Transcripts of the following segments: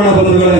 ಮಾಡೋಣ ಬಂಧುಗಳೇ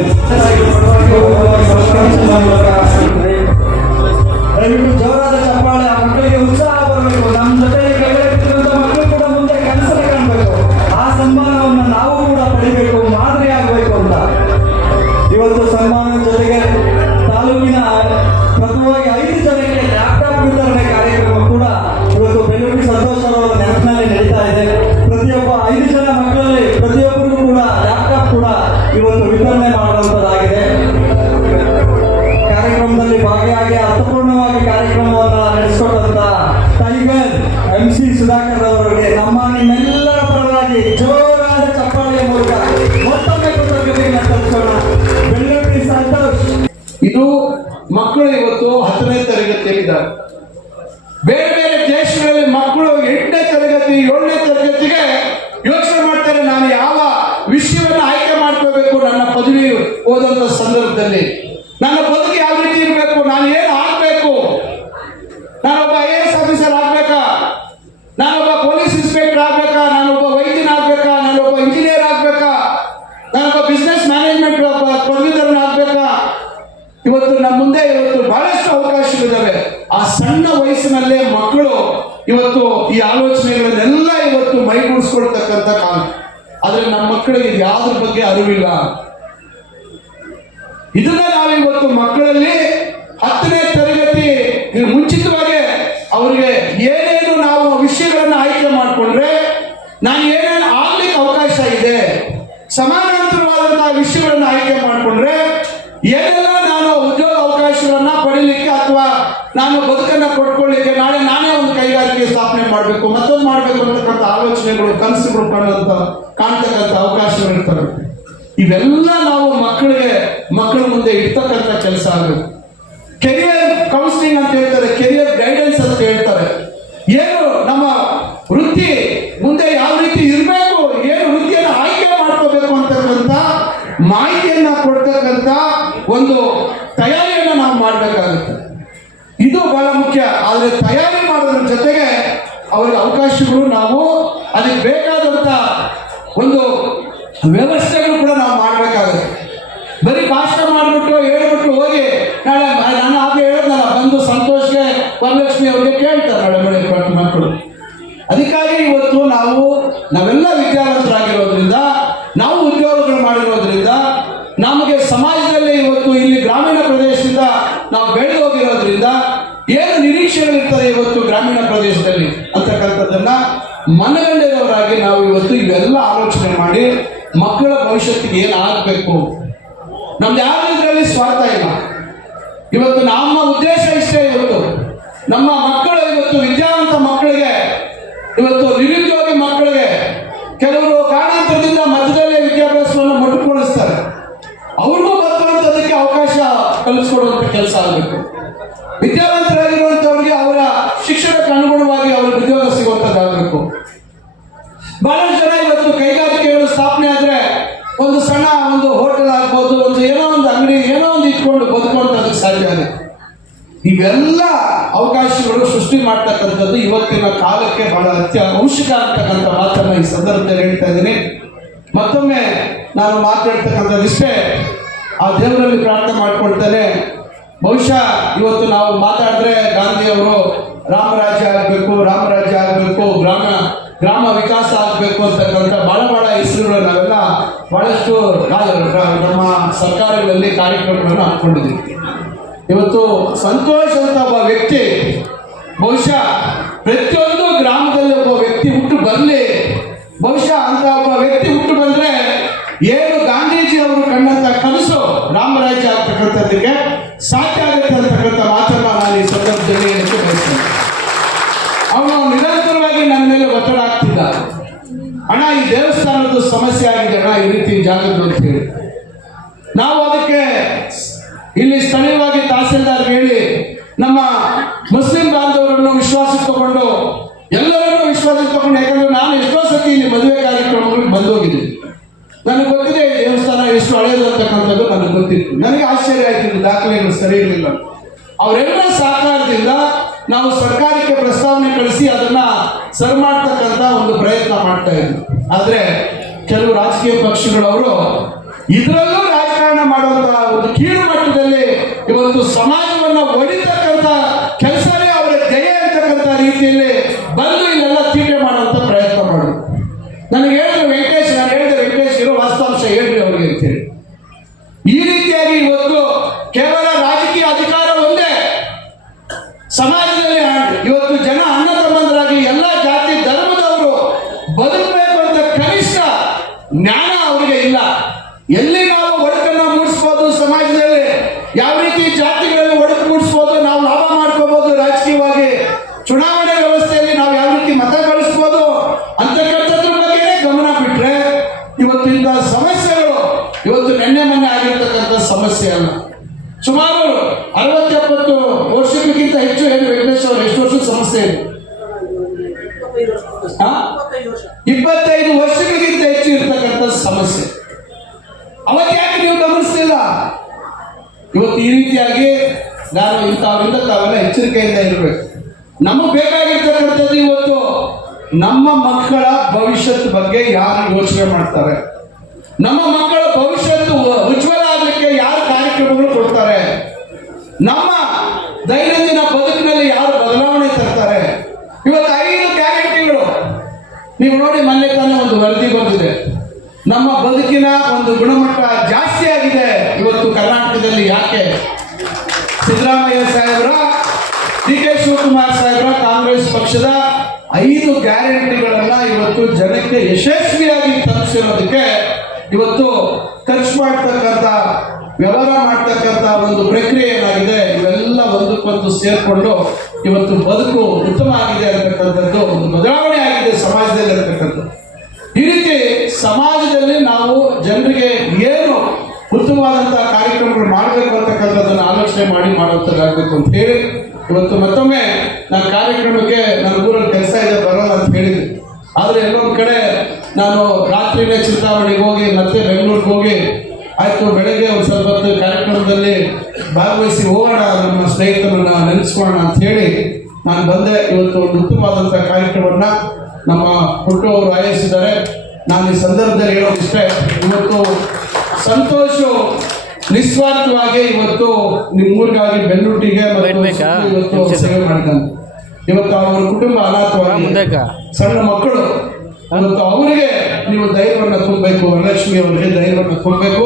ಮಕ್ಕಳು ಇವತ್ತು ಹತ್ತನೇ ತರಗತಿಯಲ್ಲಿದ್ದಾರೆ ಬೇರೆ ಬೇರೆ ದೇಶಗಳಲ್ಲಿ ಮಕ್ಕಳು ಎಂಟನೇ ತರಗತಿ, ಏಳನೇ ತರಗತಿಗೆ ಯೋಚನೆ ಮಾಡ್ತಾರೆ, ನಾನು ಯಾವ ವಿಷಯವನ್ನು ಆಯ್ಕೆ ಮಾಡ್ಕೋಬೇಕು ನನ್ನ ಪದವಿ ಓದಂತ ಸಂದರ್ಭದಲ್ಲಿ. ನನ್ನ ಬದುಕು ಯಾವ ರೀತಿ ಇರಬೇಕು ನಾನು ಏನು ಆಗ್ಬೇಕು ನಾನೊಬ್ಬ ಐ ಎ ಎಸ್ ಆಫೀಸರ್ ಆಗ್ಬೇಕಾ ನಾನೊಬ್ಬ ಪೊಲೀಸ್ ಇನ್ಸ್ಪೆಕ್ಟರ್ ಆಗ್ಬೇಕಾ ನಾನೊಬ್ಬ ವೈದ್ಯನಾಗ್ಬೇಕಾ ನಾನೊಬ್ಬ ಇಂಜಿನಿಯರ್ ಆಗ್ಬೇಕಾ ನಾನೊಬ್ಬ ಬಿಸ್ನೆಸ್ ಮ್ಯಾನೇಜ್ಮೆಂಟ್ ಒಬ್ಬ ಪದವೀಧರನಾಗ್ಬೇಕಾ ಇವತ್ತು ನಮ್ಮ ಮುಂದೆ ಇವತ್ತು ಬಹಳಷ್ಟು ಅವಕಾಶಗಳಿದ್ದಾವೆ ಆ ಸಣ್ಣ ವಯಸ್ಸಿನಲ್ಲೇ ಮಕ್ಕಳು ಇವತ್ತು ಈ ಆಲೋಚನೆಗಳನ್ನೆಲ್ಲ ಇವತ್ತು ಮೈಗೂಡಿಸ್ಕೊಳ್ತಕ್ಕಂಥ ಕಾಲ ಆದ್ರೆ ನಮ್ಮ ಮಕ್ಕಳಿಗೆ ಯಾವ್ದ್ರ ಬಗ್ಗೆ ಅರಿವಿಲ್ಲ ಇದನ್ನ ನಾವು ಇವತ್ತು ಮಕ್ಕಳಲ್ಲಿ ಹತ್ತನೇ ತರಗತಿ ಮುಂಚಿತವಾಗಿ ಅವರಿಗೆ ಏನೇನು ನಾವು ವಿಷಯಗಳನ್ನು ಆಯ್ಕೆ ಮಾಡಿಕೊಂಡ್ರೆ ನಾನು ಏನೇನು ಆಗ್ಲಿಕ್ಕೆ ಅವಕಾಶ ಇದೆ, ಸಮಾನಾಂತರವಾದಂತಹ ವಿಷಯಗಳನ್ನು ಆಯ್ಕೆ ಮಾಡಿಕೊಂಡ್ರೆ ಏನೆಲ್ಲ ನಾನು ಉದ್ಯೋಗ ಅವಕಾಶಗಳನ್ನ ಪಡಿಲಿಕ್ಕೆ ಅಥವಾ ನಾನು ಬದುಕನ್ನ ಕೊಟ್ಕೊಳ್ಳಿಕ್ಕೆ ನಾಳೆ ನಾನೇ ಒಂದು ಕೈಗಾರಿಕೆ ಸ್ಥಾಪನೆ ಮಾಡಬೇಕು, ಮತ್ತೊಂದು ಮಾಡಬೇಕು ಅಂತಕ್ಕಂಥ ಆಲೋಚನೆಗಳು, ಕನಸುಗಳು ಕಾಣುವಂತ ಕಾಣ್ತಕ್ಕಂಥ ಅವಕಾಶಗಳು ಇರ್ತವೆ. ಇವೆಲ್ಲ ನಾವು ಮಕ್ಕಳಿಗೆ ಮಕ್ಕಳ ಮುಂದೆ ಇಡ್ತಕ್ಕಂಥ ಕೆಲಸ ಅದು. ಕೆರಿಯರ್ ಕೌನ್ಸಿಲಿಂಗ್ ಅಂತ ಹೇಳ್ತಾರೆ, ಕೆರಿಯರ್ ಗೈಡೆನ್ಸ್ ಅಂತ ಹೇಳ್ತಾರೆ. ಏನು ನಮ್ಮ ವೃತ್ತಿ ಮುಂದೆ ಯಾವ ರೀತಿ ಇರಬೇಕು, ಏನು ವೃತ್ತಿಯನ್ನು ಆಯ್ಕೆ ಮಾಡ್ಕೋಬೇಕು ಅಂತಕ್ಕಂಥ ಮಾಹಿತಿಯನ್ನ ಕೊಡ್ತಕ್ಕಂಥ ಒಂದು ತಯಾರಿಯನ್ನ ನಾವು ಮಾಡಬೇಕಾಗುತ್ತೆ. ಇದು ಬಹಳ ಮುಖ್ಯ. ಆದರೆ ತಯಾರಿ ಮಾಡೋದ್ರ ಜೊತೆಗೆ ಅವರಿಗೆ ಅವಕಾಶಗಳು ನಾವು ಅದಕ್ಕೆ ಬೇಕಾದಂತ ಒಂದು ವ್ಯವಸ್ಥೆಗಳು ಕೂಡ ನಾವು ಮಾಡಬೇಕಾಗುತ್ತೆ. ಬರೀ ಭಾಷಣ ಮಾಡಿಬಿಟ್ಟು ಹೇಳ್ಬಿಟ್ಟು ಹೋಗಿ, ನಾಳೆ ನಾನು ಆಗ ಹೇಳಿದ್ನಲ್ಲ, ಬಂದು ಸಂತೋಷಕ್ಕೆ ವರಲಕ್ಷ್ಮಿ ಅವ್ರಿಗೆ ಕೇಳ್ತಾರೆ ಕೊಟ್ಟ ಮಕ್ಕಳು ಅದಕ್ಕಾಗಿ ಇವತ್ತು ನಾವು, ನಾವೆಲ್ಲ ವಿದ್ಯಾವಂತರಾಗಿರೋದ್ರಿಂದ, ನಾವು ಉದ್ಯೋಗಗಳು ಮಾಡಿರೋದ್ರಿಂದ, ನಮಗೆ ಸಮಾಜದಲ್ಲಿ ಇವತ್ತು ಇಲ್ಲಿ ಗ್ರಾಮೀಣ ಪ್ರದೇಶದಿಂದ ನಾವು ಬೆಳೆದು ಹೋಗಿರೋದ್ರಿಂದ ಏನು ನಿರೀಕ್ಷೆಗಳಿರ್ತದೆ ಇವತ್ತು ಗ್ರಾಮೀಣ ಪ್ರದೇಶದಲ್ಲಿ ಅಂತಕ್ಕಂಥದ್ದನ್ನ ಮನಗಂಡಿರೋರಾಗಿ ನಾವು ಇವತ್ತು ಇವೆಲ್ಲ ಆಲೋಚನೆ ಮಾಡಿ ಮಕ್ಕಳ ಭವಿಷ್ಯತ್ತಿಗೆ ಏನು ಆಗಬೇಕು ನಮ್ದು ಯಾರು ಇದರಲ್ಲಿ ಸ್ವಾರ್ಥ ಇಲ್ಲ ಇವತ್ತು ನಮ್ಮ ಉದ್ದೇಶ ಇಷ್ಟೇ ಇವತ್ತು ನಮ್ಮ ಮಕ್ಕಳು ಇವತ್ತು ವಿದ್ಯಾವಂತ ಮಕ್ಕಳಿಗೆ ಇವತ್ತು ನಿರುದ್ಯೋಗಿ ಮಕ್ಕಳಿಗೆ ಕೆಲವರು ಕಾರಣಾಂತರದಿಂದ ಮಧ್ಯದಲ್ಲೇ ವಿದ್ಯಾಭ್ಯಾಸವನ್ನು ಮೊಟಕುಗೊಳಿಸ್ತಾರೆ ಅವ್ರಿಗೂ ಬದುಕುವಂಥದ್ದಕ್ಕೆ ಅವಕಾಶ ಕಲಿಸ್ಕೊಡುವಂತ ಕೆಲಸ ಆಗಬೇಕು ವಿದ್ಯಾವಂತರಾಗಿರುವಂತವರಿಗೆ ಅವರ ಶಿಕ್ಷಣಕ್ಕೆ ಅನುಗುಣವಾಗಿ ಅವರಿಗೆ ಉದ್ಯೋಗ ಸಿಗುವಂತದ್ದಾಗಬೇಕು ಬಹಳಷ್ಟು ಜನ ಇವತ್ತು ಕೈಗಾರಿಕೆಗಳು ಸ್ಥಾಪನೆ ಆದ್ರೆ ಒಂದು ಸಣ್ಣ ಒಂದು ಹೋಟೆಲ್ ಆಗ್ಬೋದು ಒಂದು ಏನೋ ಒಂದು ಅಂಗಡಿ ಏನೋ ಒಂದು ಇಟ್ಕೊಂಡು ಬದುಕುವಂತದಕ್ಕೆ ಸಾಧ್ಯ ಆಗುತ್ತೆ ಇವೆಲ್ಲ ಅವಕಾಶಗಳು ಸೃಷ್ಟಿ ಮಾಡ್ತಕ್ಕಂಥದ್ದು ಇವತ್ತಿನ ಕಾಲಕ್ಕೆ ಬಹಳ ಅತ್ಯ ಅವಶ್ಯಕ ಅಂತಕ್ಕಂಥ ಮಾತನ್ನು ಈ ಸಂದರ್ಭದಲ್ಲಿ ಹೇಳ್ತಾ ಇದ್ದೀನಿ. ಮತ್ತೊಮ್ಮೆ ನಾನು ಮಾತಾಡ್ತಕ್ಕಂಥದ್ದು ವಿಷಯ ಆ ದೇವರಲ್ಲಿ ಪ್ರಾರ್ಥನೆ ಮಾಡ್ಕೊಳ್ತೇನೆ. ಬಹುಶಃ ಇವತ್ತು ನಾವು ಮಾತಾಡಿದ್ರೆ ಗಾಂಧಿಯವರು ರಾಮರಾಜ್ಯ ಆಗಬೇಕು ರಾಮರಾಜ್ಯ ಆಗಬೇಕು, ಗ್ರಾಮ ಗ್ರಾಮ ವಿಕಾಸ ಆಗಬೇಕು ಅಂತಕ್ಕಂಥ ಬಹಳ ಬಹಳ ಹೆಸರುಗಳು ನಾವೆಲ್ಲ ಬಹಳಷ್ಟು ನಮ್ಮ ಸರ್ಕಾರಗಳಲ್ಲಿ ಕಾರ್ಯಕ್ರಮಗಳನ್ನು ಹಾಕೊಂಡಿದ್ದೀವಿ ಇವತ್ತು ಸಂತೋಷ್ ಅಂತ ಒಬ್ಬ ವ್ಯಕ್ತಿ ಬಹುಶಃ ಪ್ರತಿಯೊಂದು ಗ್ರಾಮದಲ್ಲಿ ಒಬ್ಬ ವ್ಯಕ್ತಿ ಹುಟ್ಟು ಬರಲಿ ಬಹುಶಃ ಅಂತ ಒಬ್ಬ ವ್ಯಕ್ತಿ ಹುಟ್ಟು ಬಂದ್ರೆ, ಏನು ಗಾಂಧೀಜಿ ಅವರು ಕಂಡಂತ ಕನಸು ರಾಮರಾಜ್ಯ ಆಗ್ತಕ್ಕಂಥದ್ದಕ್ಕೆ ಸಾಧ್ಯ ಮದುವೆ ಬಂದೋಗಿದೆ. ನನಗೆ ಗೊತ್ತಿದೆ ದೇವಸ್ಥಾನ ಎಷ್ಟು ಹಳೆಯದು ಅಂತಕ್ಕಂಥದ್ದು ನನಗೆ ಗೊತ್ತಿತ್ತು. ನನಗೆ ಆಶ್ಚರ್ಯ ಆಯ್ತು ದಾಖಲೆಗಳು ಸರಿ ಇರಲಿಲ್ಲ ಅವರೆಲ್ಲರ ಸಹಕಾರದಿಂದ ನಾವು ಸರ್ಕಾರಕ್ಕೆ ಪ್ರಸ್ತಾವನೆ ಕಳಿಸಿ ಅದನ್ನ ಸರಿ ಮಾಡ್ತಕ್ಕಂಥ ಒಂದು ಪ್ರಯತ್ನ ಮಾಡ್ತಾ ಇದ್ವಿ. ಆದ್ರೆ ಕೆಲವು ರಾಜಕೀಯ ಪಕ್ಷಗಳವರು ಇದರಲ್ಲೂ ರಾಜಕಾರಣ ಮಾಡುವಂತ ಒಂದು ಕೀಳು ಮಟ್ಟದಲ್ಲಿ ಇವತ್ತು ಸಮಾಜವನ್ನ ಒಡಿತಕ್ಕಂಥ ಕೆಲಸವೇ ಅವರ ದಯೆ ಅಂತಕ್ಕಂಥ ರೀತಿಯಲ್ಲಿ ಸಮಸ್ಯೆ ಅಲ್ಲ ಸುಮಾರು ಅರವತ್ತೆಪ್ಪತ್ತು ವರ್ಷಕ್ಕಿಂತ ಹೆಚ್ಚು ಹೇಳಿ ವೆಂಕಟೇಶ್ ಅವರು, ಎಷ್ಟು ವರ್ಷದ ಸಮಸ್ಯೆ ಇದೆ? ಇಪ್ಪತ್ತೈದು ವರ್ಷಗಳಿಗಿಂತ ಹೆಚ್ಚು ಇರ್ತಕ್ಕಂಥ ಸಮಸ್ಯೆ. ಅವತ್ತು ಯಾಕೆ ನೀವು ಗಮನಿಸ್ತಿಲ್ಲ ಇವತ್ತು ಈ ರೀತಿಯಾಗಿ ನಾನು ಇಂಥವರಿಂದ ತಾವೆಲ್ಲ ಎಚ್ಚರಿಕೆಯಿಂದ ಇರಬೇಕು. ನಮಗೆ ಬೇಕಾಗಿರ್ತಕ್ಕಂಥದ್ದು ಇವತ್ತು ನಮ್ಮ ಮಕ್ಕಳ ಭವಿಷ್ಯದ ಬಗ್ಗೆ ಯಾರು ಯೋಚನೆ ಮಾಡ್ತಾರೆ? ನಮ್ಮ ಮಕ್ಕಳ ಭವಿಷ್ಯತ್ತು ಉಜ್ವಲ ಆಗಲಿಕ್ಕೆ ಯಾರು ಕಾರ್ಯಕ್ರಮಗಳು ಕೊಡ್ತಾರೆ ನಮ್ಮ ದೈನಂದಿನ ಬದುಕಿನಲ್ಲಿ ಯಾರು ಬದಲಾವಣೆ ತರ್ತಾರೆ ಇವತ್ತು ಐದು ಗ್ಯಾರಂಟಿಗಳು ನೀವು ನೋಡಿ ಮೊನ್ನೆ ತಾನೇ ಒಂದು ವರದಿ ಬಂದಿದೆ ನಮ್ಮ ಬದುಕಿನ ಒಂದು ಗುಣಮಟ್ಟ ಜಾಸ್ತಿ ಆಗಿದೆ ಇವತ್ತು ಸಿದ್ದರಾಮಯ್ಯ ಸಾಹೇಬರ, ಡಿ ಕೆ ಶಿವಕುಮಾರ್ ಸಾಹೇಬರ, ಕಾಂಗ್ರೆಸ್ ಪಕ್ಷದ ಐದು ಗ್ಯಾರಂಟಿಗಳನ್ನ ಇವತ್ತು ಜನಕ್ಕೆ ಯಶಸ್ವಿಯಾಗಿ ತಲುಪಿಸಿರೋದಕ್ಕೆ ಇವತ್ತು ಖರ್ಚು ಮಾಡ್ತಕ್ಕಂಥ, ವ್ಯವಹಾರ ಮಾಡ್ತಕ್ಕಂಥ ಒಂದು ಪ್ರಕ್ರಿಯೆ ಏನಾಗಿದೆ, ಇವೆಲ್ಲ ಒಂದಕ್ಕೊಂದು ಸೇರ್ಕೊಂಡು ಇವತ್ತು ಬದುಕು ಉತ್ತಮ ಆಗಿದೆ ಅಂತಕ್ಕಂಥದ್ದು ಒಂದು ಬದಲಾವಣೆ ಆಗಿದೆ ಸಮಾಜದಲ್ಲಿ ಅಂತಕ್ಕಂಥದ್ದು ಈ ರೀತಿ ಸಮಾಜದಲ್ಲಿ ನಾವು ಜನರಿಗೆ ಏನು ಉತ್ತಮವಾದಂತಹ ಮಾಡಬೇಕು ಅದನ್ನು ಆಲೋಚನೆ ಮಾಡಿ ಮಾಡುವಂಥದ್ದಾಗಬೇಕು ಅಂತ ಹೇಳಿ ಇವತ್ತು ಮತ್ತೊಮ್ಮೆ ನನ್ನ ಕಾರ್ಯಕ್ರಮಕ್ಕೆ ನನ್ನ ಊರಲ್ಲಿ ಕೆಲಸ ಇದೆ, ಬರೋಲ್ಲ ಅಂತ ಹೇಳಿದ್ವಿ ಆದರೆ ಎಲ್ಲೊಂದು ಕಡೆ ನಾನು ರಾತ್ರಿನೇ ಚಿಂತಾಮಣಿಗೆ ಹೋಗಿ, ಮತ್ತೆ ಬೆಂಗಳೂರಿಗೆ ಹೋಗಿ ಆಯಿತು, ಬೆಳಗ್ಗೆ ಒಂದು ಸ್ವಲ್ಪ ಹೊತ್ತು ಕಾರ್ಯಕ್ರಮದಲ್ಲಿ ಭಾಗವಹಿಸಿ ಹೋಗೋಣ, ನಮ್ಮ ಸ್ನೇಹಿತರನ್ನ ನೆನೆಸ್ಕೊಳ್ಳೋಣ ಅಂತ ಹೇಳಿ ನಾನು ಬಂದೆ. ಇವತ್ತು ಒಂದು ಉತ್ತಮವಾದಂಥ ಕಾರ್ಯಕ್ರಮವನ್ನ ನಮ್ಮ ಹುಟ್ಟು ಅವರು ಆಯೋಜಿಸಿದ್ದಾರೆ. ನಾನು ಈ ಸಂದರ್ಭದಲ್ಲಿ ಹೇಳೋದಿಷ್ಟೇ, ಇವತ್ತು ಸಂತೋಷು ನಿಸ್ವಾರ್ಥವಾಗಿ ಇವತ್ತು ನಿಮ್ಮೂರಿಗಾಗಿ ಬೆನ್ನುಟ್ಟಿಗೆ ಮತ್ತು ಬೇಡ್ಬೇಕಾ? ಇವತ್ತು ಸೇವೆ ಮಾಡಿದ್ದಾನೆ ಇವತ್ತು ಅವರ ಕುಟುಂಬ ಅನಾಥವಾಗಿ ಸಣ್ಣ ಮಕ್ಕಳು. ಇವತ್ತು ಅವರಿಗೆ ನೀವು ಧೈರ್ಯವನ್ನು ತುಂಬಬೇಕು ವರಲಕ್ಷ್ಮಿ ಅವರಿಗೆ ಧೈರ್ಯವನ್ನು ತುಂಬಬೇಕು.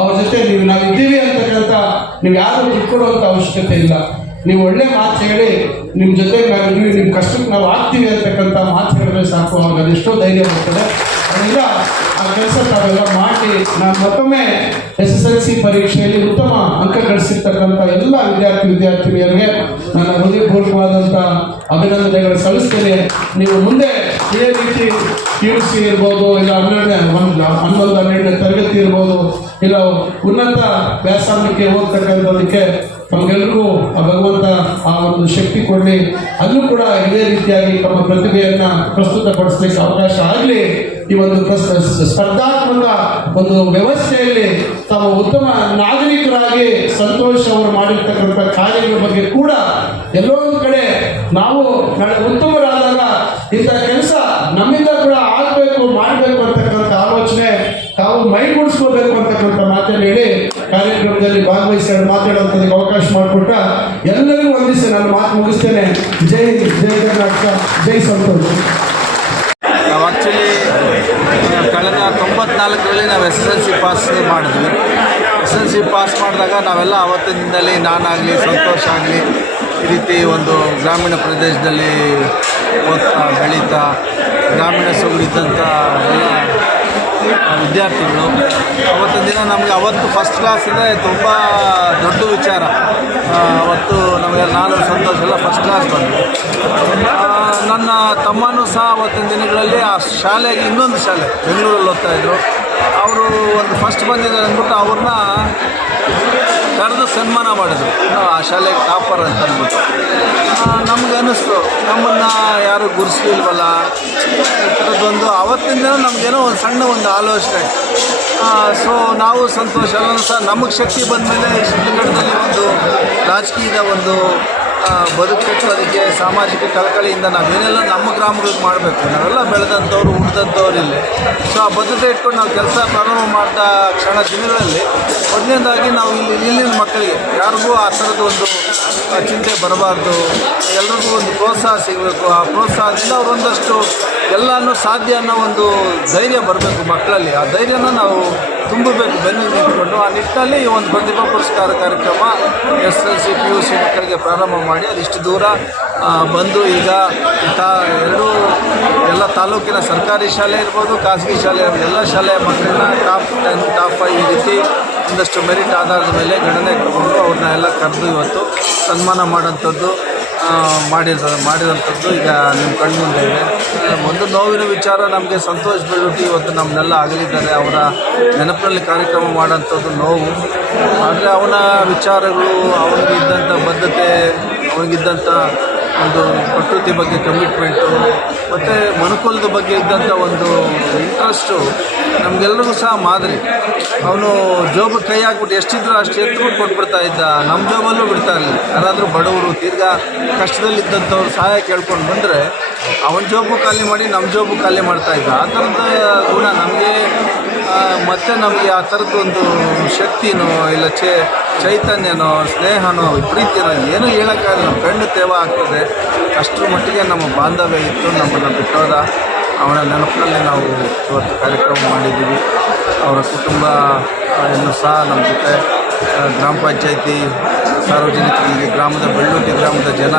ಅವ್ರ ಜೊತೆ ನೀವು ನಾವಿದ್ದೀವಿ ಅಂತಕ್ಕಂಥ ನೀವು ಯಾರು ಬಿಟ್ಕೊಡುವಂಥ ಅವಶ್ಯಕತೆ ಇಲ್ಲ. ನೀವು ಒಳ್ಳೆ ಮಾತು ಹೇಳಿ ನಿಮ್ಮ ಜೊತೆಗೆ ನಾವಿದ್ದೀವಿ ನಿಮ್ಮ ಕಷ್ಟಕ್ಕೆ ನಾವು ಆಗ್ತೀವಿ ಅಂತಕ್ಕಂಥ ಮಾತು ಹೇಳಿದ್ರೆ ಸಾಕು. ಅವಾಗ ಅದೆಷ್ಟೋ ಧೈರ್ಯ ಬರ್ತದೆ. ಅದರಿಂದ ಆ ಕೆಲಸ ತಾವೆಲ್ಲ ಮಾಡಿ, ನಾನು ಮತ್ತೊಮ್ಮೆ ಎಸ್ ಎಸ್ ಎಲ್ ಸಿ ಪರೀಕ್ಷೆಯಲ್ಲಿ ಉತ್ತಮ ಅಂಕ ಗಳಿಸಿರ್ತಕ್ಕಂಥ ಎಲ್ಲ ವಿದ್ಯಾರ್ಥಿ ವಿದ್ಯಾರ್ಥಿನಿಯರಿಗೆ ನನ್ನ ಹೃದಯಪೂರ್ವಕವಾದಂಥ ಅಭಿನಂದನೆಗಳು ಸಲ್ಲಿಸ್ತೇನೆ. ನೀವು ಮುಂದೆ ಇದೇ ರೀತಿ ಪಿ ಯು ಸಿ ಇರ್ಬೋದು, ಇಲ್ಲ ಹನ್ನೆರಡನೇ, ಒಂದು ಹನ್ನೊಂದು ಹನ್ನೆರಡನೇ ತರಗತಿ ಇರ್ಬೋದು ಇಲ್ಲ ಉನ್ನತ ವ್ಯಾಸಂಗಕ್ಕೆ ಹೋಗ್ತಕ್ಕಂಥದಕ್ಕೆ ತಮಗೆಲ್ಲರಿಗೂ ಆ ಭಗವಂತ ಆ ಒಂದು ಶಕ್ತಿ ಕೊಡಲಿ. ಅಲ್ಲೂ ಕೂಡ ಇದೇ ರೀತಿಯಾಗಿ ತಮ್ಮ ಪ್ರತಿಭೆಯನ್ನು ಪ್ರಸ್ತುತಪಡಿಸಲಿಕ್ಕೆ ಅವಕಾಶ ಆಗಲಿ. ಈ ಒಂದು ಸ್ಪರ್ಧಾತ್ಮಕ ಒಂದು ವ್ಯವಸ್ಥೆಯಲ್ಲಿ ತಾವು ಉತ್ತಮ ನಾಗರಿಕರಾಗಿ ಸಂತೋಷ್ ಅವರು ಮಾಡಿರ್ತಕ್ಕಂಥ ಕಾರ್ಯಗಳ ಬಗ್ಗೆ ಕೂಡ ಎಲ್ಲೋ ಒಂದು ಕಡೆ ನಾವು ಉತ್ತಮರಾದಾಗ ಇಂಥ ಕೆಲಸ ನಮ್ಮಿಂದ ಕೂಡ ಆಗಬೇಕು, ಮಾಡಬೇಕು ಮೈಗೂಡಿಸ್ಕೋಬೇಕು ಅಂತಕ್ಕಂಥ ಮಾತನ್ನು ಹೇಳಿ ಕಾರ್ಯಕ್ರಮದಲ್ಲಿ ಭಾಗವಹಿಸಿ ಎರಡು ಮಾತಾಡುವಂಥದ್ದಕ್ಕೆ ಅವಕಾಶ ಮಾಡಿಕೊಟ್ಟ ಎಲ್ಲರಿಗೂ ವಂದಿಸಿ ನಾನು ಮಾತು ಮುಗಿಸ್ತೇನೆ. ಜೈ ಜೈ ಕರ್ನಾಟಕ, ಜೈ ಸಂತೋಷ್ ನಾವು ಆ್ಯಕ್ಚುಲಿ ಕಳೆದ ತೊಂಬತ್ನಾಲ್ಕರಲ್ಲಿ ನಾವು S S L C pass ಮಾಡಿದ್ವಿ. ಎಸ್ ಎಲ್ ಸಿ ಪಾಸ್ ಮಾಡಿದಾಗ ನಾವೆಲ್ಲ ಆವತ್ತಿನಿಂದಲೇ ನಾನಾಗಲಿ, ಸಂತೋಷ ಆಗಲಿ, ಈ ರೀತಿ ಒಂದು ಗ್ರಾಮೀಣ ಪ್ರದೇಶದಲ್ಲಿ ಓದ್ತಾ ಬೆಳೀತಾ, ಗ್ರಾಮೀಣ ಸೊಗಡಿದ್ದಂಥ ಎಲ್ಲ ವಿದ್ಯಾರ್ಥಿಗಳು. ಅವತ್ತಿನ ದಿನ ನಮಗೆ ಅವತ್ತು ಫಸ್ಟ್ ಕ್ಲಾಸ್ ಅಂದರೆ ತುಂಬ ದೊಡ್ಡ ವಿಚಾರ. ಅವತ್ತು ನಮಗೆ ನಾನು ಸಂತೋಷ, ಎಲ್ಲ ಫಸ್ಟ್ ಕ್ಲಾಸ್ ಬಂದು ನನ್ನ ತಮ್ಮನೂ ಸಹ ಅವತ್ತಿನ ದಿನಗಳಲ್ಲಿ ಆ ಶಾಲೆಗೆ, ಇನ್ನೊಂದು ಶಾಲೆ, ಬೆಂಗಳೂರಲ್ಲಿ ಓದ್ತಾಯಿದ್ರು ಅವರು ಒಂದು ಫಸ್ಟ್ ಬಂದಿದ್ದಾರೆ ಅಂದ್ಬಿಟ್ಟು ಅವ್ರನ್ನ ಕರೆದು ಸನ್ಮಾನ ಮಾಡಿದ್ರು. ಆ ಶಾಲೆಗೆ ಟಾಪರ್ ಅಂತ ಅಂದ್ಬಿಟ್ಟು ನಮ್ಗೆ ಅನ್ನಿಸ್ತು. ನಮ್ಮನ್ನು ಯಾರು ಗುರುಸ್ಲಿಲ್ವಲ್ಲ? ಈ ಥರದ್ದೊಂದು ನಮಗೇನೋ ಒಂದು ಸಣ್ಣ ಒಂದು ಆಲೋಚನೆ. ಸೊ ನಾವು ಸಂತೋಷ. ಸಹ ನಮಗೆ ಶಕ್ತಿ ಬಂದ ಮೇಲೆ ಶಿಡ್ಲಘಟ್ಟದಲ್ಲಿ ಒಂದು ರಾಜಕೀಯದ ಒಂದು ಆ, ಬದುಕಬೇಕು ಅದಕ್ಕೆ ಸಾಮಾಜಿಕ ಕಳಕಳಿಯಿಂದ ನಾವೇನೆಲ್ಲ ನಮ್ಮ ಗ್ರಾಮಗಳಿಗೆ ಮಾಡಬೇಕು? ನಾವೆಲ್ಲ ಬೆಳೆದಂಥವ್ರು ಹುಟ್ಟಿದಂಥವ್ರು ಇಲ್ಲಿ. ಸೊ ಆ ಬದ್ಧತೆ ಇಟ್ಕೊಂಡು ನಾವು ಕೆಲಸ ಪ್ರಾರಂಭ ಮಾಡಿದ ಕ್ಷಣ ದಿನಗಳಲ್ಲಿ ಮೊದಲನೇದಾಗಿ ನಾವು ಇಲ್ಲಿ ಇಲ್ಲಿನ ಮಕ್ಕಳಿಗೆ ಯಾರಿಗೂ ಆ ಥರದ್ದು ಒಂದು ಚಿಂತೆ ಬರಬಾರ್ದು. ಎಲ್ರಿಗೂ ಒಂದು ಪ್ರೋತ್ಸಾಹ ಸಿಗಬೇಕು. ಆ ಪ್ರೋತ್ಸಾಹದಿಂದ ಅವರೊಂದಷ್ಟು ಎಲ್ಲನೂ ಸಾಧ್ಯ ಅನ್ನೋ ಒಂದು ಧೈರ್ಯ ಬರಬೇಕು ಮಕ್ಕಳಲ್ಲಿ. ಆ ಧೈರ್ಯನ ನಾವು ತುಂಬಬೇಕು ಬೆನ್ನಿಗೆ ನಿಂತ್ಕೊಂಡು ಆ ನಿಟ್ಟಿನಲ್ಲಿ ಈ ಒಂದು ಪ್ರತಿಭಾ ಪುರಸ್ಕಾರ ಕಾರ್ಯಕ್ರಮ S L C P U C ಮಕ್ಕಳಿಗೆ ಪ್ರಾರಂಭ ಮಾಡಿ ಅದಿಷ್ಟು ದೂರ ಬಂದು ಈಗ ತಾ ಎರಡೂ ಎಲ್ಲ ತಾಲೂಕಿನ ಸರ್ಕಾರಿ ಶಾಲೆ ಇರ್ಬೋದು, ಖಾಸಗಿ ಶಾಲೆ ಎಲ್ಲ ಶಾಲೆಯ ಮಕ್ಕಳನ್ನ ಟಾಪ್ ಟೆನ್, ಟಾಪ್ ಫೈವ್ ಈ ರೀತಿ ಒಂದಷ್ಟು ಮೆರಿಟ್ ಆಧಾರದ ಮೇಲೆ ಗಣನೆ ತಗೊಂಡು ಅವ್ರನ್ನ ಎಲ್ಲ ಕರೆದು ಇವತ್ತು ಸನ್ಮಾನ ಮಾಡೋಂಥದ್ದು ಮಾಡಿದ ಮಾಡಿರೋಂಥದ್ದು ಈಗ ನಿಮ್ಮ ಕಣ್ಮುಂದೆ. ಇದೆ ಆ, ಒಂದು ನೋವಿನ ವಿಚಾರ ನಮಗೆ ಸಂತೋಷ ಬೀಳುತ್ತೆ. ಇವತ್ತು ನಮ್ಮನ್ನೆಲ್ಲ ಆಗಲಿದ್ದಾರೆ ಅವರ ನೆನಪಿನಲ್ಲಿ ಕಾರ್ಯಕ್ರಮ ಮಾಡೋಂಥದ್ದು ನೋವು. ಆದರೆ ಅವನ ವಿಚಾರಗಳು ಅವನಿಗಿದ್ದಂಥ ಬದ್ಧತೆ ಅವನಿಗಿದ್ದಂಥ ಒಂದು ಪ್ರಕೃತಿ ಬಗ್ಗೆ ಕಮಿಟ್ಮೆಂಟು ಮತ್ತು ಮನುಕುಲದ ಬಗ್ಗೆ ಇದ್ದಂಥ ಒಂದು ಇಂಟ್ರೆಸ್ಟು ನಮಗೆಲ್ಲರಿಗೂ ಸಹ ಮಾದರಿ. ಅವನು ಜೋಬು ಕೈ ಹಾಕ್ಬಿಟ್ಟು ಎಷ್ಟಿದ್ರು ಅಷ್ಟು ಎತ್ಕೊಂಡು ಕೊಟ್ಬಿಡ್ತಾ ಇದ್ದ. ನಮ್ಮ ಜೋಬಲ್ಲೂ ಬಿಡ್ತಾ ಇರಲಿಲ್ಲ. ಯಾರಾದರೂ ಬಡವರು ತಿರ್ಗಾ ಕಷ್ಟದಲ್ಲಿದ್ದಂಥವ್ರು ಸಹಾಯ ಕೇಳ್ಕೊಂಡು ಬಂದರೆ ಅವನ ಜೋಬು ಖಾಲಿ ಮಾಡಿ ನಮ್ಮ ಜೋಬು ಖಾಲಿ ಮಾಡ್ತಾ ಇದ್ದ. ಆ ಥರದ ಗುಣ ನಮಗೆ ಮತ್ತು ನಮಗೆ ಆ ಥರದ್ದೊಂದು ಶಕ್ತಿನೋ ಇಲ್ಲ ಚೇ ಚೈತನ್ಯನೋ, ಸ್ನೇಹನೋ ಪ್ರೀತಿನೋ ಏನೂ ಹೇಳೋಕ್ಕಾಗಲ್ಲ. ನಮ್ಮ ಕಣ್ಣು ತೇವ ಆಗ್ತದೆ. ಅಷ್ಟರ ಮಟ್ಟಿಗೆ ನಮ್ಮ ಬಾಂಧವ್ಯ ಇತ್ತು. ನಮ್ಮನ್ನು ಬಿಟ್ಟೋದ. ಅವನ ನೆನಪಿನಲ್ಲಿ ನಾವು ಇವತ್ತು ಕಾರ್ಯಕ್ರಮ ಮಾಡಿದ್ದೀವಿ. ಅವರ ಕುಟುಂಬ ಇನ್ನೂ ಸಹ ನಮ್ಮ ಜೊತೆ ಗ್ರಾಮ ಪಂಚಾಯಿತಿ, ಸಾರ್ವಜನಿಕರಿಗೆ, ಗ್ರಾಮದ ಬೆಳ್ಳೂಟಿ ಗ್ರಾಮದ ಜನ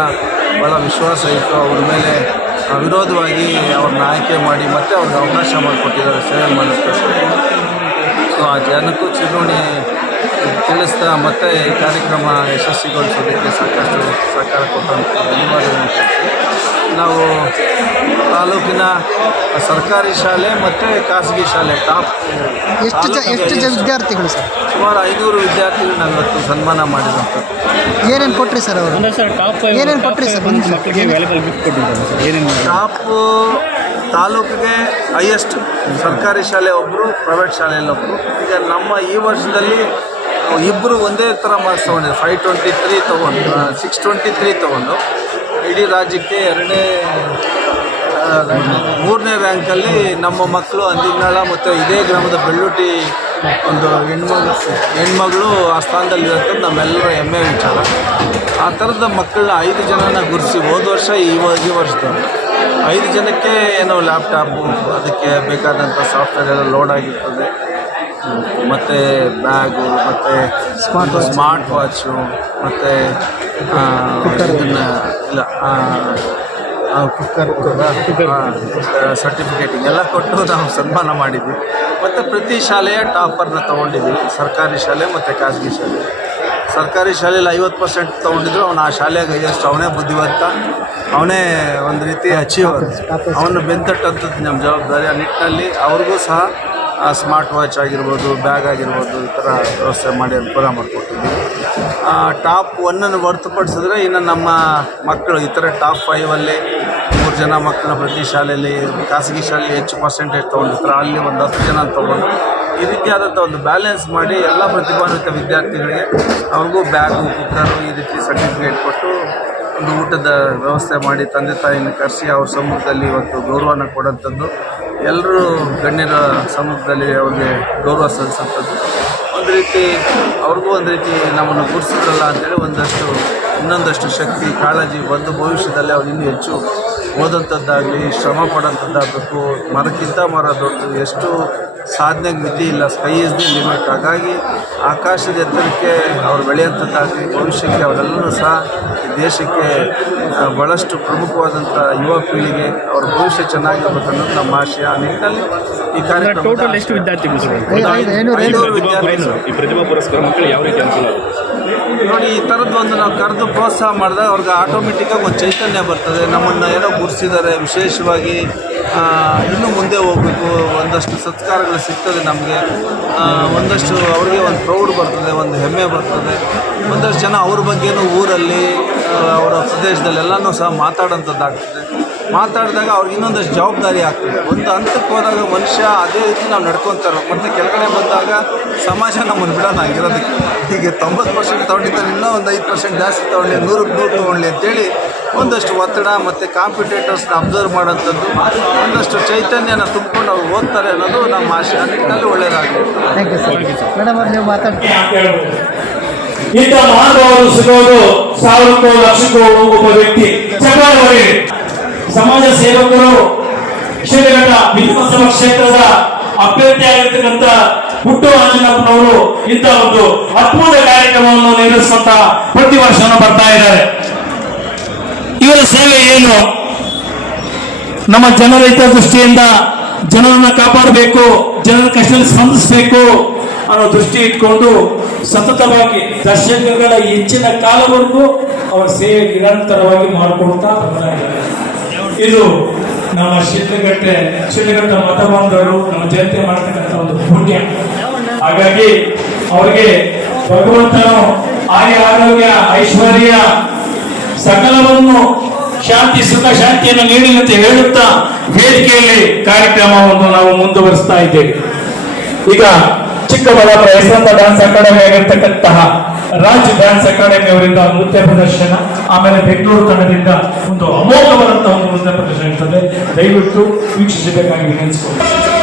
ಭಾಳ ವಿಶ್ವಾಸ ಇತ್ತು. ಅವ್ರ ಮೇಲೆ ಆ, ವಿರೋಧವಾಗಿ ಅವ್ರನ್ನ ಆಯ್ಕೆ ಮಾಡಿ ಮತ್ತೆ ಅವ್ರಿಗೆ ಅವಕಾಶ ಮಾಡಿಕೊಟ್ಟಿದ್ದಾರೆ ಸೇವೆ ಮಾಡೋದಕ್ಕೋಸ್ಕರ ಸೊ ಆ ಜನಕ್ಕೂ ಚಿರುಣಿ ತಿಳಿಸ್ತಾ ಮತ್ತೆ ಈ ಕಾರ್ಯಕ್ರಮ ಯಶಸ್ವಿಗೊಳಿಸೋದಕ್ಕೆ ಸಾಕಷ್ಟು ಸಹಕಾರ ಕೊಟ್ಟಂಥ ಧನ್ಯವಾದಗಳು ನಾವು ತಾಲೂಕಿನ ಸರ್ಕಾರಿ ಶಾಲೆ ಮತ್ತು ಖಾಸಗಿ ಶಾಲೆ ಟಾಪ್ ಎಷ್ಟು ಎಷ್ಟು ವಿದ್ಯಾರ್ಥಿಗಳು ಸರ್? ಸುಮಾರು ಐನೂರು ವಿದ್ಯಾರ್ಥಿಗಳು ನಾವು ಇವತ್ತು ಸನ್ಮಾನ ಮಾಡಿದಂಥದ್ದು. ಏನೇನು ಕೊಟ್ರಿ ಸರ್ ಅವರು? ಏನೇನು ಸರ್ ಟಾಪ್ ಫೈವ್ ಕೊಟ್ರಿ ಸರ್? ಬಂದು ಮಕ್ಕಳಿಗೆ ವ್ಯಾಲ್ಯೂಬಲ್ ಗಿಫ್ಟ್ ಕೊಟ್ಟಿದ್ದಾರೆ ಸರ್. ಏನೇನು ಟಾಪ್ ತಾಲೂಕಿಗೆ ಹೈಯೆಸ್ಟ್ ಸರ್ಕಾರಿ ಶಾಲೆ ಒಬ್ಬರು ಪ್ರೈವೇಟ್ ಶಾಲೆಯಲ್ಲಿ ಒಬ್ಬರು ಈಗ ನಮ್ಮ ಈ ವರ್ಷದಲ್ಲಿ ಇಬ್ಬರು ಒಂದೇ ಥರ ಮಾರ್ಕ್ಸ್ ತೊಗೊಂಡಿದ್ದಾರೆ ಫೈವ್ ಟ್ವೆಂಟಿ ತ್ರೀ ತೊಗೊಂಡು ಸಿಕ್ಸ್ ಟ್ವೆಂಟಿ ತ್ರೀ ತೊಗೊಂಡು. ಇಡೀ ರಾಜ್ಯಕ್ಕೆ ಎರಡನೇ ಮೂರನೇ ರ್ಯಾಂಕಲ್ಲಿ ನಮ್ಮ ಮಕ್ಕಳು ಅಂದಿನಾಳ ಮತ್ತು ಇದೇ ಗ್ರಾಮದ ಬೆಳ್ಳುಟಿ ಒಂದು ಹೆಣ್ಮಗಳು ಹೆಣ್ಮಗಳು ಆ ಸ್ಥಾನದಲ್ಲಿ ಇರೋಂಥದ್ದು ನಮ್ಮೆಲ್ಲರ ಹೆಮ್ಮೆ ವಿಚಾರ. ಆ ಥರದ ಮಕ್ಕಳನ್ನ ಐದು ಜನನ ಗುರುತಿಸಿ ಹೋದ ವರ್ಷ ಈ ಈ ವರ್ಷದವರು. ಐದು ಜನಕ್ಕೆ ಏನೋ ಲ್ಯಾಪ್ಟಾಪು ಅದಕ್ಕೆ ಬೇಕಾದಂಥ ಸಾಫ್ಟ್ವೇರ್ ಎಲ್ಲ ಲೋಡ್ ಆಗಿರ್ತದೆ. ಮತ್ತು ಬ್ಯಾಗು ಮತ್ತು ಸ್ಮಾರ್ಟ್ ಸ್ಮಾರ್ಟ್ ವಾಚು ಮತ್ತು ಇದನ್ನು ಇಲ್ಲ ಕುಕ್ಕರ್ ಸರ್ಟಿಫಿಕೇಟ್ ಎಲ್ಲ ಕೊಟ್ಟು ನಾವು ಸನ್ಮಾನ ಮಾಡಿದ್ವಿ. ಮತ್ತು ಪ್ರತಿ ಶಾಲೆಯ ಟಾಪರ್ನ ತೊಗೊಂಡಿದ್ವಿ. ಸರ್ಕಾರಿ ಶಾಲೆ ಮತ್ತು ಖಾಸಗಿ ಶಾಲೆ. ಸರ್ಕಾರಿ ಶಾಲೆಯಲ್ಲಿ ಐವತ್ತು ಪರ್ಸೆಂಟ್ ತೊಗೊಂಡಿದ್ರು. ಅವನು ಆ ಶಾಲೆಗೆ ಎಷ್ಟು ಅವನೇ ಬುದ್ಧಿವಂತ. ಅವನೇ ಒಂದು ರೀತಿ ಅಚೀವರ್ ಅವನು ಬೆಂತಟ್ಟಂಥದ್ದು ನಮ್ಮ ಜವಾಬ್ದಾರಿ. ಆ ನಿಟ್ಟಿನಲ್ಲಿ ಅವ್ರಿಗೂ ಸಹ ಸ್ಮಾರ್ಟ್ ವಾಚ್ ಆಗಿರ್ಬೋದು ಬ್ಯಾಗ್ ಆಗಿರ್ಬೋದು ಈ ಥರ ವ್ಯವಸ್ಥೆ ಮಾಡಿ ಅನುಕೂಲ ಮಾಡಿಕೊಟ್ಟಿದ್ವಿ. ಟಾಪ್ ಒನ್ನನ್ನು ಹೊರತುಪಡಿಸಿದ್ರೆ ಇನ್ನು ನಮ್ಮ ಮಕ್ಕಳು ಈ ಥರ ಟಾಪ್ ಫೈವಲ್ಲಿ ಜನ ಮಕ್ಕಳ ಪ್ರತಿ ಶಾಲೆಯಲ್ಲಿ, ಖಾಸಗಿ ಶಾಲೆಯಲ್ಲಿ ಹೆಚ್ಚು ಪರ್ಸೆಂಟೇಜ್ ತೊಗೊಂಡಿರ್ತಾರೆ. ಅಲ್ಲಿ ಒಂದು ಹತ್ತು ಜನ ತೊಗೊಂಡು ಈ ರೀತಿಯಾದಂಥ ಒಂದು ಬ್ಯಾಲೆನ್ಸ್ ಮಾಡಿ ಎಲ್ಲ ಪ್ರತಿಭಾನ್ವಿತ ವಿದ್ಯಾರ್ಥಿಗಳಿಗೆ ಅವ್ರಿಗೂ ಬ್ಯಾಗು ಕುಕ್ಕರು ಈ ರೀತಿ ಸರ್ಟಿಫಿಕೇಟ್ ಕೊಟ್ಟು ಒಂದು ಊಟದ ವ್ಯವಸ್ಥೆ ಮಾಡಿ ತಂದೆ ತಾಯಿನ ಕರೆಸಿ ಅವ್ರ ಸಮ್ಮುಖದಲ್ಲಿ ಇವತ್ತು ಗೌರವನ ಕೊಡೋಂಥದ್ದು. ಎಲ್ಲರೂ ಗಣ್ಯರ ಸಮ್ಮುಖದಲ್ಲಿ ಅವ್ರಿಗೆ ಗೌರವ ಸಲ್ಲಿಸೋಂಥದ್ದು. ಒಂದು ರೀತಿ ಅವ್ರಿಗೂ ಒಂದು ರೀತಿ ನಮ್ಮನ್ನು ಗುರುಸಿದ್ರಲ್ಲ ಅಂತೇಳಿ ಒಂದಷ್ಟು, ಇನ್ನೊಂದಷ್ಟು ಶಕ್ತಿ, ಕಾಳಜಿ ಬಂದು ಭವಿಷ್ಯದಲ್ಲಿ ಅವ್ರು ಇನ್ನೂ ಹೆಚ್ಚು ಓದೋಂಥದ್ದಾಗಲಿ ಶ್ರಮ ಪಡೋಂಥದ್ದಾಗಬೇಕು ಮರಕ್ಕಿಂತ ಮರ ದೊಡ್ಡದು ಎಷ್ಟು ಸಾಧನೆಗೆ ಮಿತಿ ಇಲ್ಲ ಸ್ಕೈ ಇಸ್ ದಿ ಲಿಮಿಟ್ ಹಾಗಾಗಿ ಆಕಾಶದ ಎತ್ತರಕ್ಕೆ ಅವ್ರು ಬೆಳೆಯುವಂಥದ್ದಾಗಲಿ ಭವಿಷ್ಯಕ್ಕೆ ಅವರೆಲ್ಲರೂ ಸಹ ಈ ದೇಶಕ್ಕೆ ಭಾಳಷ್ಟು ಪ್ರಮುಖವಾದಂಥ ಯುವ ಪೀಳಿಗೆ ಅವ್ರ ಭವಿಷ್ಯ ಚೆನ್ನಾಗಿರ್ಬೇಕು ಅನ್ನೋದು ನಮ್ಮ ಆಶಯ ಆ ನಿಟ್ಟಿನಲ್ಲಿ ಈ ಕಾರ್ಯಕ್ರಮ ಟೋಟಲ್ ಎಷ್ಟು ವಿದ್ಯಾರ್ಥಿಗಳು? ಪ್ರತಿಭಾ ಪುರಸ್ಕಾರ ಮಕ್ಕಳು ಯಾವ ರೀತಿ ಅನುಕೂಲ ನೋಡಿ, ಈ ಥರದ್ದು ಒಂದು ನಾವು ಕರೆದು ಪ್ರೋತ್ಸಾಹ ಮಾಡಿದಾಗ ಅವ್ರಿಗೆ ಆಟೋಮೆಟಿಕ್ಕಾಗಿ ಒಂದು ಚೈತನ್ಯ ಬರ್ತದೆ. ನಮ್ಮನ್ನು ಏನೋ ಗುರುಸಿದ್ದಾರೆ ವಿಶೇಷವಾಗಿ ಇನ್ನೂ ಮುಂದೆ ಹೋಗಬೇಕು. ಒಂದಷ್ಟು ಸತ್ಕಾರಗಳು ಸಿಗ್ತದೆ ನಮಗೆ. ಒಂದಷ್ಟು ಅವ್ರಿಗೆ ಒಂದು ಪ್ರೌಡ್ ಬರ್ತದೆ, ಒಂದು ಹೆಮ್ಮೆ ಬರ್ತದೆ. ಒಂದಷ್ಟು ಜನ ಅವ್ರ ಬಗ್ಗೆನೂ ಊರಲ್ಲಿ ಅವರ ಪ್ರದೇಶದಲ್ಲೆಲ್ಲನೂ ಸಹ ಮಾತಾಡೋಂಥದ್ದಾಗ್ತದೆ. ಮಾತಾಡಿದಾಗ ಅವ್ರಿಗೆ ಇನ್ನೊಂದಷ್ಟು ಜವಾಬ್ದಾರಿ ಆಗ್ತದೆ. ಒಂದು ಹಂತಕ್ಕೆ ಹೋದಾಗ ಮನುಷ್ಯ ಅದೇ ರೀತಿ ನಾವು ನಡ್ಕೊತಾರೆ. ಮತ್ತು ಕೆಳಗಡೆ ಬಂದಾಗ ಸಮಾಜ ನಮ್ಮನ್ನು ಬಿಡೋಣ ಆಗಿರೋದಕ್ಕೆ. ಹೀಗೆ ತೊಂಬತ್ತು ಪರ್ಸೆಂಟ್ ತೊಗೊಂಡಿದ್ದಾರೆ ಇನ್ನೂ ಒಂದು ಐದು ಪರ್ಸೆಂಟ್ ಜಾಸ್ತಿ ತೊಗೊಳ್ಳಿ ನೂರಕ್ಕೆ ನೂರು ತೊಗೊಳ್ಳಿ ಅಂತೇಳಿ ಒಂದಷ್ಟು ಒತ್ತಡ ಮತ್ತು ಕಾಂಪಿಟೇಟರ್ಸ್ನ ಅಬ್ಸರ್ವ್ ಮಾಡೋಂಥದ್ದು ಒಂದಷ್ಟು ಚೈತನ್ಯನ ತುಂಬಿಕೊಂಡು ಅವ್ರು ಓದ್ತಾರೆ ಅನ್ನೋದು ನಮ್ಮ ಆಶೆ. ನಿಟ್ಟಿನಲ್ಲಿ ಹೇಳ್ಬೋದು ಇಂಥ ಮಹಾನುಭಾವರು ಸಿಗೋದು ಸಾವಿರಕ್ಕೋ ಲಕ್ಷಕ್ಕೋ ಒಬ್ಬ ವ್ಯಕ್ತಿ. ಚಕ್ರವರ್ತಿ ಸಮಾಜ ಸೇವಕರು ಶ್ರೀರಂಗ ವಿಧಾನಸಭಾ ಕ್ಷೇತ್ರದ ಅಭ್ಯರ್ಥಿ ಆಗಿರ್ತಕ್ಕಂಥ ಹುಟ್ಟು ಅಂಜನಪ್ಪನವರು ಇಂತಹ ಒಂದು ಅದ್ಭುತ ಕಾರ್ಯಕ್ರಮವನ್ನು ನಿರ್ವಹಿಸುವಂತ ಪ್ರತಿ ವರ್ಷನೂ ಬರ್ತಾ ಇದ್ದಾರೆ. ಇವರ ಸೇವೆ ಏನು? ನಮ್ಮ ಜನರ ಹಿತದೃಷ್ಟಿಯಿಂದ ಜನರನ್ನ ಕಾಪಾಡಬೇಕು, ಜನರ ಕಷ್ಟದಲ್ಲಿ ಸ್ಪಂದಿಸಬೇಕು ಅನ್ನೋ ದೃಷ್ಟಿ ಇಟ್ಕೊಂಡು ಸತತವಾಗಿ ದಶಕಗಳ ಹೆಚ್ಚಿನ ಕಾಲವರೆಗೂ ಅವರ ಸೇವೆ ನಿರಂತರವಾಗಿ ಮಾಡಿಕೊಡ್ತಾ ಬರ್ತಾ ಇದ್ದಾರೆ ಇದು ನಮ್ಮ ಶಿಡ್ಲಘಟ್ಟೆ ಶಿಡ್ಲಘಟ್ಟ ಮತ ನಮ್ಮ ಜನತೆ ಮಾಡ್ತಕ್ಕಂಥ ಒಂದು ಪುಣ್ಯ. ಹಾಗಾಗಿ ಅವರಿಗೆ ಭಗವಂತನು ಆಯ ಆರೋಗ್ಯ, ಐಶ್ವರ್ಯ, ಸಕಲವನ್ನು ಶಾಂತಿ, ಸುಖ, ಶಾಂತಿಯನ್ನು ನೀಡಿ ಅಂತ ಹೇಳುತ್ತಾ ವೇದಿಕೆಯಲ್ಲಿ ಕಾರ್ಯಕ್ರಮವನ್ನು ನಾವು ಮುಂದುವರಿಸ್ತಾ ಇದ್ದೇವೆ. ಈಗ ಚಿಕ್ಕಬಳ್ಳಾಪುರ ಯಶವಂತ ಡಾನ್ಸ್ ಅಕಾಡೆಮಿ ಆಗಿರ್ತಕ್ಕಂತಹ ರಾಜ್ಯ ಡ್ಯಾನ್ಸ್ ಅಕಾಡೆಮಿ ಅವರಿಂದ ನೃತ್ಯ ಪ್ರದರ್ಶನ, ಆಮೇಲೆ ಬೆಂಗಳೂರು ತಂಡದಿಂದ ಒಂದು ಅಮೋಘವಾದಂತಹ ಒಂದು ನೃತ್ಯ ಪ್ರದರ್ಶನ ಇರ್ತದೆ. ದಯವಿಟ್ಟು ವೀಕ್ಷಿಸಬೇಕಾಗಿ ವಿನಂತಿಸಿಕೊಂಡು